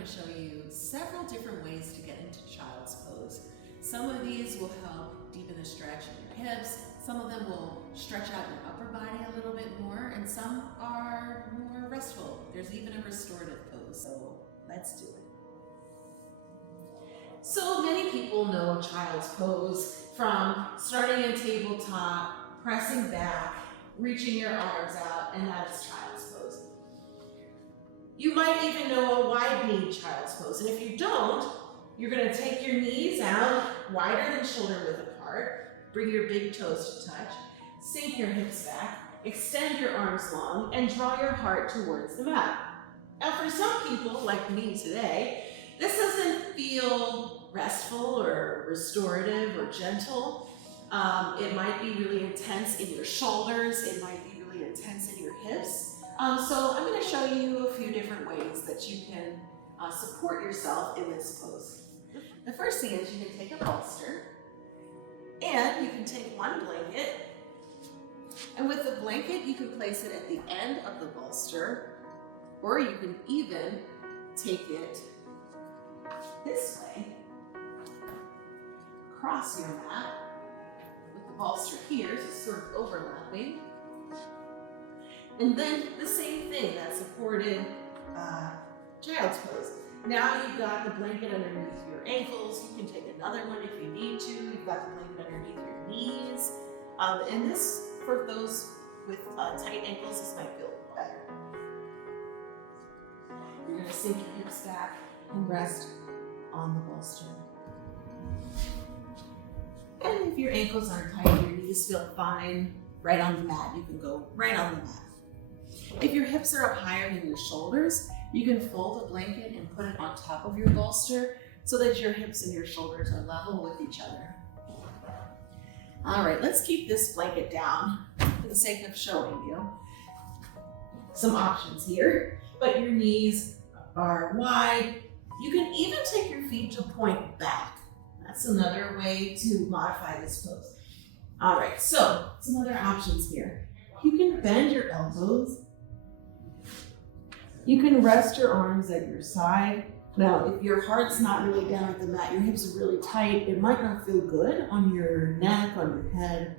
going to show you several different ways to get into child's pose. Some of these will help deepen the stretch in your hips. Some of them will stretch out your upper body a little bit more, and some are more restful. There's even a restorative pose, so let's do it. So many people know child's pose from starting in tabletop, pressing back, reaching your arms out, and that is child's pose. You might even know a wide knee child's pose, and if you don't, you're going to take your knees out wider than shoulder width apart, bring your big toes to touch, sink your hips back, extend your arms long, and draw your heart towards the mat. Now for some people, like me today, this doesn't feel restful or restorative or gentle. It might be really intense in your shoulders, it might be really intense in your hips. So I'm going to show you a few different ways that you can support yourself in this pose. The first thing is you can take a bolster, and you can take one blanket, and with the blanket you can place it at the end of the bolster, or you can even take it this way, across your mat, with the bolster here, so sort of overlapping. And then the same thing, that supported child's pose. Now you've got the blanket underneath your ankles. You can take another one if you need to. You've got the blanket underneath your knees. And this, for those with tight ankles, this might feel better. You're going to sink your hips back and rest on the bolster. And if your ankles aren't tight, your knees feel fine, right on the mat, you can go right on the mat. If your hips are up higher than your shoulders, you can fold a blanket and put it on top of your bolster so that your hips and your shoulders are level with each other. All right, let's keep this blanket down for the sake of showing you some options here, but your knees are wide. You can even take your feet to point back. That's another way to modify this pose. All right, so some other options here. You can bend your elbows. You can rest your arms at your side. Now, if your heart's not really down at the mat, your hips are really tight, it might not feel good on your neck, on your head.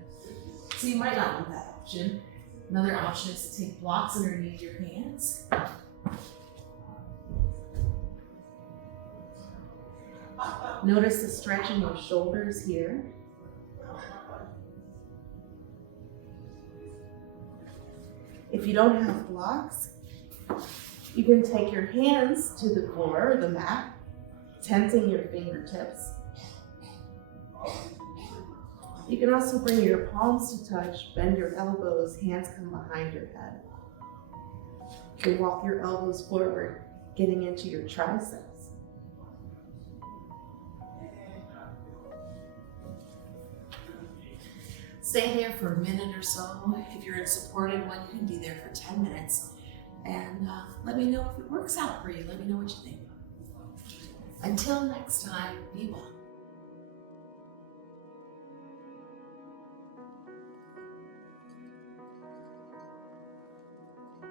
So you might not want that option. Another option is to take blocks underneath your hands. Notice the stretch in your shoulders here. If you don't have blocks, you can take your hands to the floor, the mat, tensing your fingertips. You can also bring your palms to touch, bend your elbows, hands come behind your head. You can walk your elbows forward, getting into your triceps. Stay there for a minute or so. If you're in a supported one, you can be there for 10 minutes. And let me know if it works out for you. Let me know what you think. Until next time, be well.